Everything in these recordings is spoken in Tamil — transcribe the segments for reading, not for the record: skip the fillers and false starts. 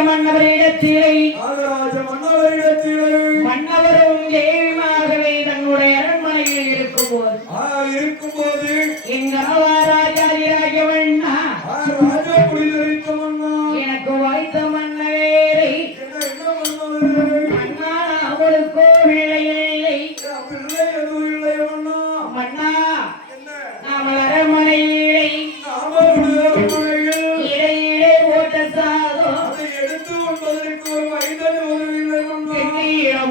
மன்னவரிடத்திலே மன்னவரும் தேவியுமாகவே தன்னுடைய அரண்மனையில் இருக்கும்போது எங்க ராஜாதிராஜவண்ணா எனக்கு வாய்த்த மன்னவேரை மன்னா அவளுக்கோ பிள்ளை இல்லை மன்னா நாமல் அரண்மனையிலே இடையிலே ஓட்ட சாதம்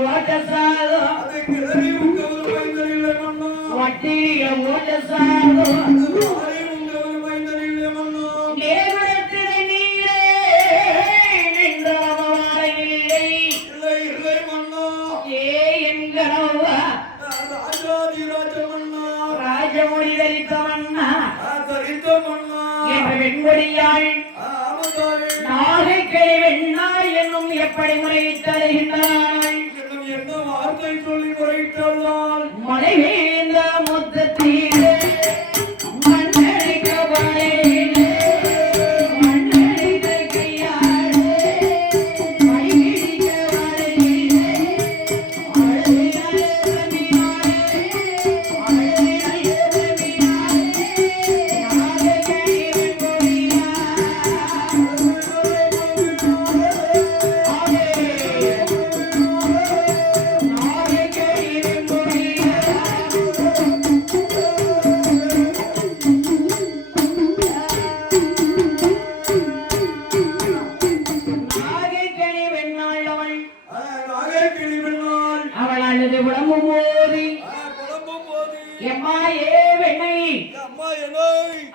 ஓட்ட சாதம் வட்டிய ஓட்ட சாதம் நேரத்திலே நீரே நின்றவமாயில்லை ஏ என்கிறவா ராஜமுடி தரித்த மன்னா என்ற வெண்கொடியாள் நாகைக்கை வெண்ணாள் என்னும் எப்படி முறையிட்டருகின்றாள் என்ன வார்த்தை சொல்லி முறையிட்டாள் மலைவேந்த மொத்தத்தில்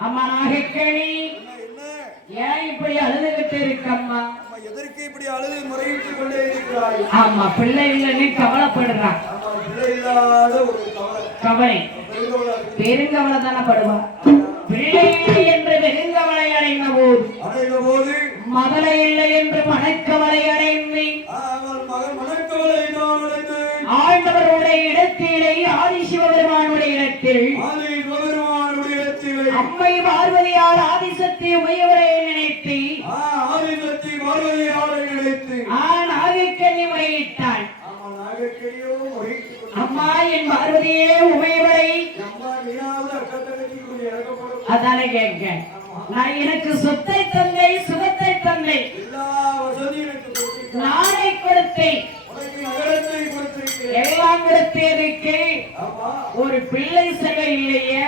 அம்மா நாகைக்கணி ஏன் இப்படி அழுதுகிட்டு இருக்கம்மா எதற்கு இப்படி அழுது முறையிட்டு கொண்டே இருக்கிறாய் ஆமா பிள்ளை இல்லைன்னு கவலைப்படுறான் பிள்ளை இல்லாத ஒரு கவலை பெருங்கவலை தானே படுவா பிள்ளை இல்லை என்று பெருங்கவலை அடைந்த போது மகளை இல்லை என்று மனக்கவலை அடைந்து ஆண்டவருடைய இடத்திலே ஆதிசிவபெருமானுடைய இடத்தில் அம்மை பார்வதியார் ஆதிசக்தி உமையவரை நினைத்து நாகைக்கண்ணி முறையிட்டாள் அம்மா என் பார்வதியே உமையவரை அதானே கேட்க நான் எனக்கு சொத்தை தந்தை சுகத்தை தந்தை நாளை கொடுத்தேன் எல்லாம் கொடுத்தேருக்கு ஒரு பிள்ளை சகை இல்லையே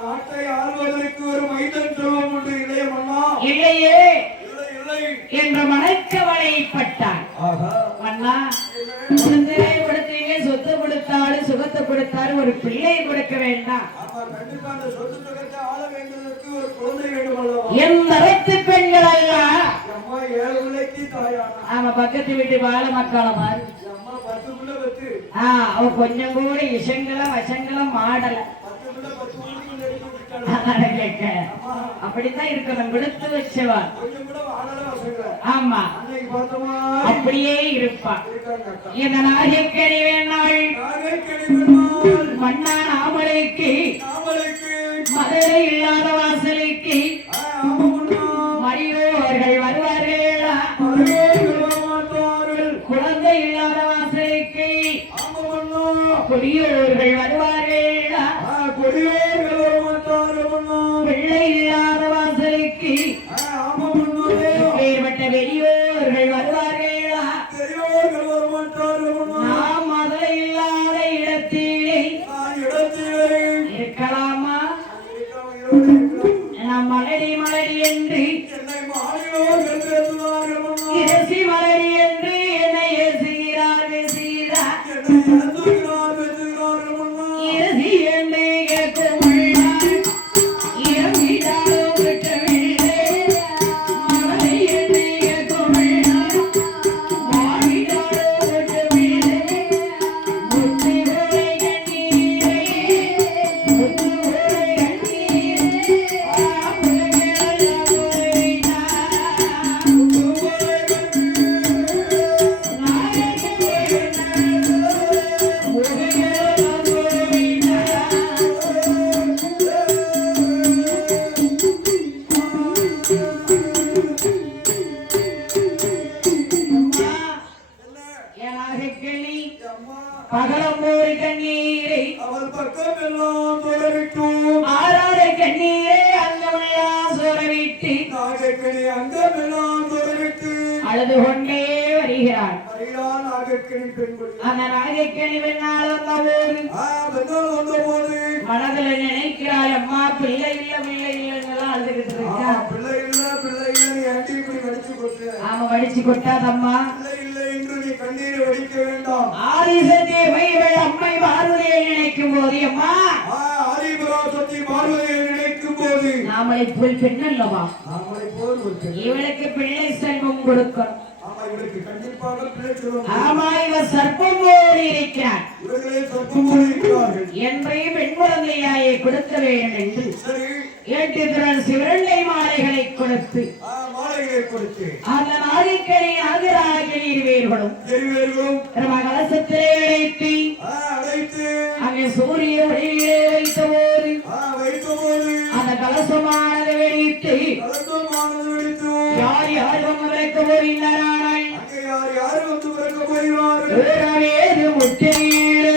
நாட்டை ஆள்வதற்கு ஒரு மைதன் செல்வம் உண்டு இல்லையே மன்னா இல்லையே என்ற மனக்கவலைப்பட்டான் மன்னா கொடுத்தீங்க சொத்து கொடுத்தாலும் சுகத்தை கொடுத்தாலும் ஒரு பிள்ளை கொடுக்க வேண்டாம் என் மரத்து பெண்கள் அல்ல ஆமா பக்கத்து வீட்டு வாழ மக்களை மாதிரி அவ கொஞ்சம் கூட இசங்களும் வசங்களும் மாடல கேட்க அப்படித்தான் இருக்கணும் விடுத்து வச்சவா ஆமா அப்படியே இருப்பா இந்த நாகைக்கணி வேணாள் மன்னா நாமலைக்கு மதுரை இல்லாத வாசலுக்கு மரியோர்கள் வருவார்களா குழந்தை இல்லாத வாசலுக்கு கொடியோர்கள் வருவார்களா பிள்ளை இல்லாத வாசலுக்கு ஏற்பட்ட பெரியோர்கள் வருவார்களா நாம் மதுரை இல்லாத இடத்திலே இருக்கலாமா பகலம்போர் கண்ணீரை அவள் பக்கம் எல்லாம் தொடரட்டும். ஆறாறு கண்ணீரை அங்கமெல்லாம் சோரவிட்டு நாகக்கணி அங்கமெல்லாம் தொடரட்டு. அழுது கொண்டே வருகிறார். அறியான் நாகக்கணி பெண்கள். அந்த நாகைக்கணி வெண்ணால் வந்தபோது பெண்ணால் வந்தபோது மனதில் நினைக்கிறாள், அம்மா பிள்ளை இல்ல பிள்ளை இல்லைன்னு அழுதுகிட்டு இருக்கா. பிள்ளை இல்ல பிள்ளை இல்ல நீ அண்டி இப்படி வடிச்சு கொட்டு. ஆமா, வடிச்சு கொட்டாதம்மா. பிள்ளை இல்லை என்று நீ கண்ணீரை வடிக்க வேண்டாம். ஆதிசத்தேவை இவள் அம்மை பார்வதியை நினைக்கும் போது, அம்மா ஆதிபராசக்தி பார்வதியை நினைக்கும் போது நாமளை போய் பெண் அல்லவா, நாமளை போல் ஒரு பெண். இவளுக்கு பிள்ளை செல்வம் கொடுக்கணும். ஆமா, இவருக்கு கண்டிப்பாக பிள்ளை செல்வம். ஆமா, இவர் சர்ப்பம் போல் இருக்கிறார். இவர்களே சர்ப்பம் போல் இருக்கிறார்கள். என்றே பெண் குழந்தையாயை கொடுக்க வேண்டும் என்று சரி, 8 திரள் சிவரண்டை மாலைகளை கொடுத்து மாலைகளை கொடுத்து அந்த நாகைக்கணி நாகராஜன் இருவேர்களும் எரிவேர்களும் கலசத்திலே அழைத்து அழைத்து அங்கே சூரிய ஒளியிலே வைத்தபோது வைத்தபோது அந்த கலசமானது வெடித்து கலசமானது வெடித்து யார் யார் வந்து விளக்க போகிறார்கள், அங்கே யார் யார் வந்து பிறக்க போகிறார்கள். வேறு முட்டையிலே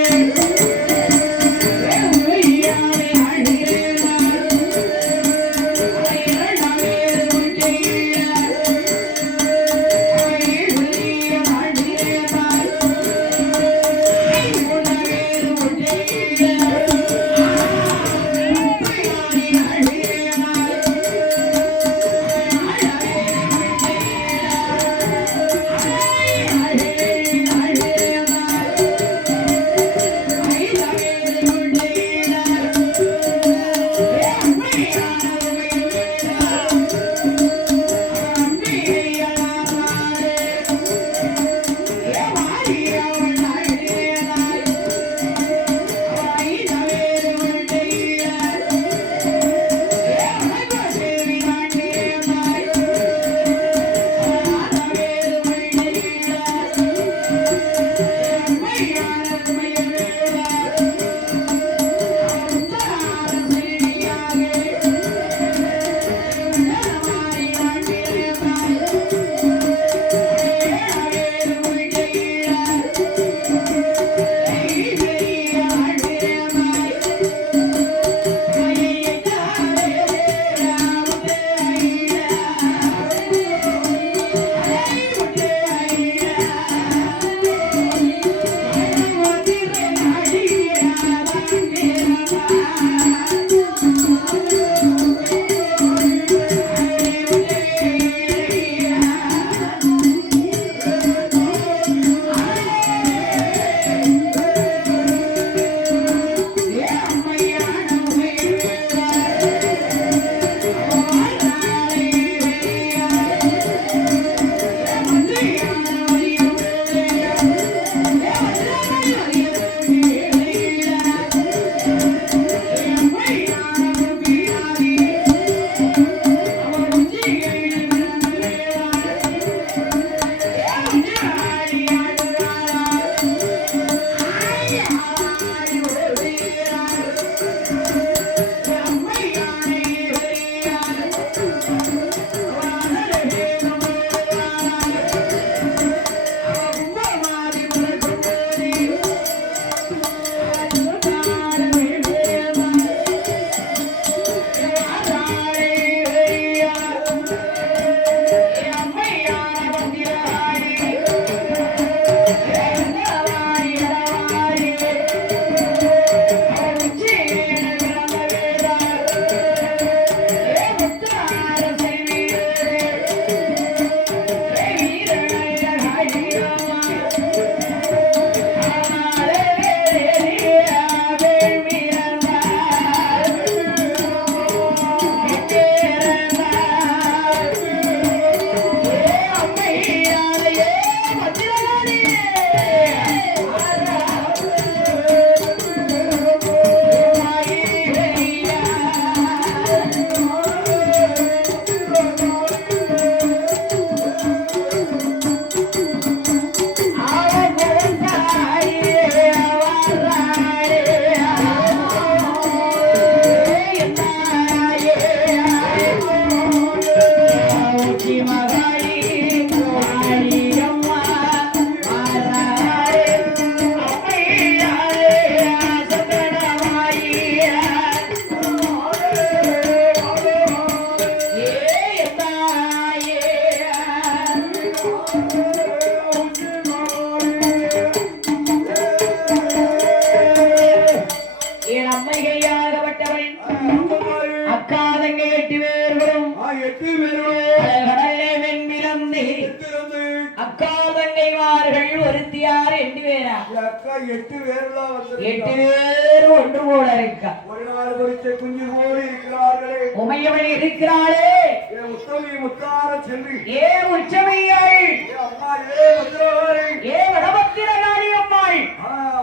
எட்டிருந்து அக்கா தங்கைமார்கள் ஒருத்தியார் 2 பேரா? அக்கா 8 பேரெல்லாம் 8 வந்து பேர் ஒன்று போல இருக்கா. ஒரு நாள் குறித்த குஞ்சு போல இருக்கிறார்களே. உமையவள் இருக்கிறாளே. ஏ உத்தமி முத்தார செல்வி, ஏ உச்சமையாள், ஏ அம்மா, ஏ பத்ரகாளி, ஏ வடபத்திரகாளி அம்மாள்,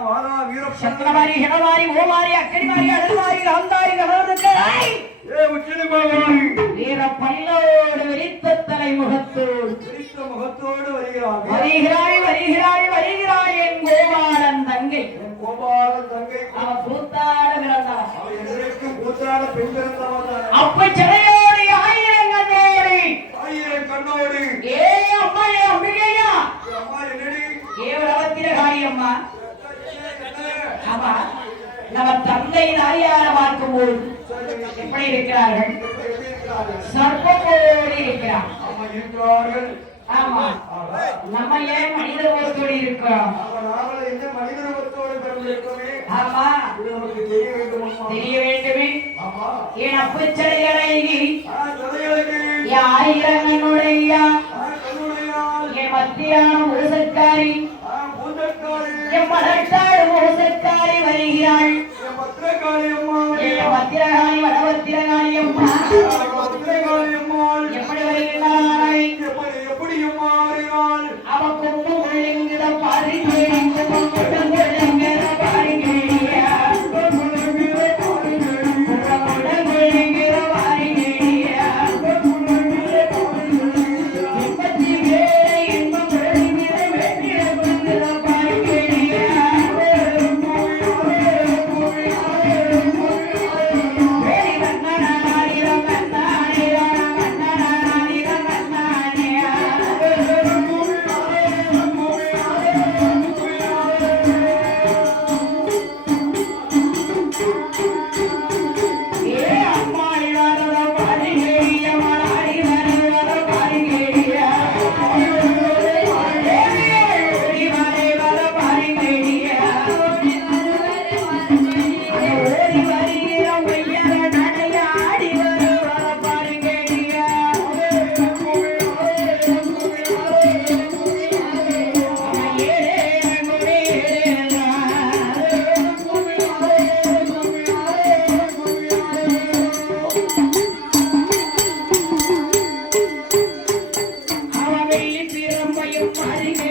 வாரா வீரப்பன், சக்கரவாரி ஹெடவாரி ஓமாரி அக்கடிவாரி அடல்வாரி ராந்தாரி கடவுளுக்காய், ஏ உச்சினி பகவானி, வீர பல்லோடு விரித்த தலைமுகத்தோடு பிரித்த முகத்தோடு வருகிறார்கள். வருகிறாள் வருகிறாள் வருகிறாள் என் கோபாலன் தங்கை. என் கோபாலன் தங்கை அவன் கூத்தாட பிறந்தவன். அவள் என்றைக்கும் கூத்தாட பெண் பிறந்தவன். அப்ப சிலையோடு ஆயிரங்கண்ணோடு, ஆயிரம் கண்ணோடு, ஏ அம்மா, ஏ அம்பிகையா, ஏ அம்மா என்னடி, ஏ வடபத்திரகாளி அம்மா. என்ன ஆமா, நம்ம தந்தை நாரியார பார்க்கும்போது எப்படி இருக்கிறார்கள்? எப்படி இருக்கிறார்கள்? சர்ப்பத்தோடு இருக்கிறார். அம்மா இருக்கிறார்கள். ஆமா, நம்ம ஏன் மனித உருவத்தோடு இருக்கிறோம்? நாங்கள் என்ன மனித ரூபத்தோடு பிறந்திருக்கோமே, ஆமா, இது நமக்கு தெரிய வேண்டும் அம்மா. தெரிய வேண்டுமே. ஆமா, என் அப்புச்சடைகளை கதைகளுக்கு ஆயிரங்கனுடைய கண்ணுடையால், என் மத்தியான மோசக்காரி, பூந்தக்காரி, என் மலட்டாடு மோசக்காரி வருகிறாள். என் பத்திரகாளி அம்மா, என் பத்திரகாளி வடபத்திரகாளி அம்மா பத்திரகாளி அம்மாள் எப்படி வருகிறாள்? எப்படி எப்படி அம்மா அறிவாள்? அவ கொண்டு முள்ளுங்கிற பாருங்க, முள்ளுங்கிற பாருங்க, முள்ளுங்கிற பாருங்க, எப்பத்தி வேலை இன்பம் ஒழுங்கிற வெற்றிட கொண்டுற பாருங்க. வேலை வண்ணனாயிரம் வண்ணாயிரம் வண்ணனாயிரம் வண்ணானியா. ஏ அம்மாடி வரத பாருங்கேடிய, மலாடி வரத பாருங்கேடிய, ஓடி வர பாருங்கேடிய, ஓடி வருகிற ஒய்யர நடையாடி வர பாருங்கேடிய. அவன் வெள்ளி பிரம்பையும் பாருங்க.